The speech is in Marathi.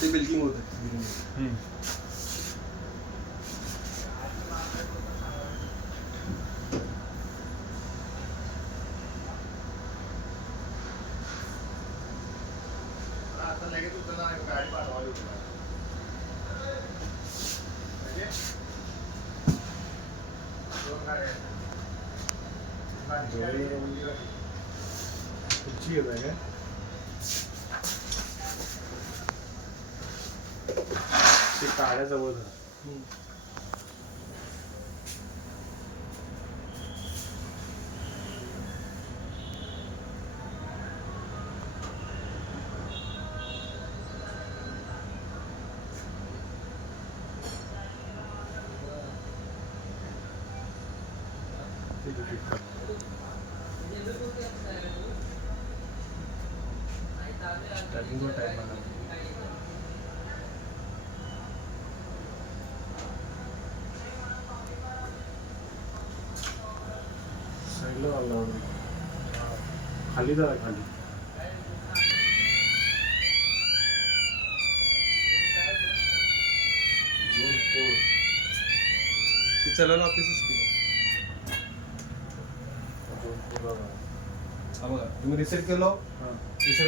ते बिल्किंग होतं. आता लगेच उतरणार आहे, गाडी पाठवावी होती. कुठची आहे काय? ते काड्याजवळ टाइम आला. साईडला आला खाली जरा खाली. झोन 4 ते चलन ऑफिसच की झोन 4 ला. हा बघा तुम्ही रिसेट केलं.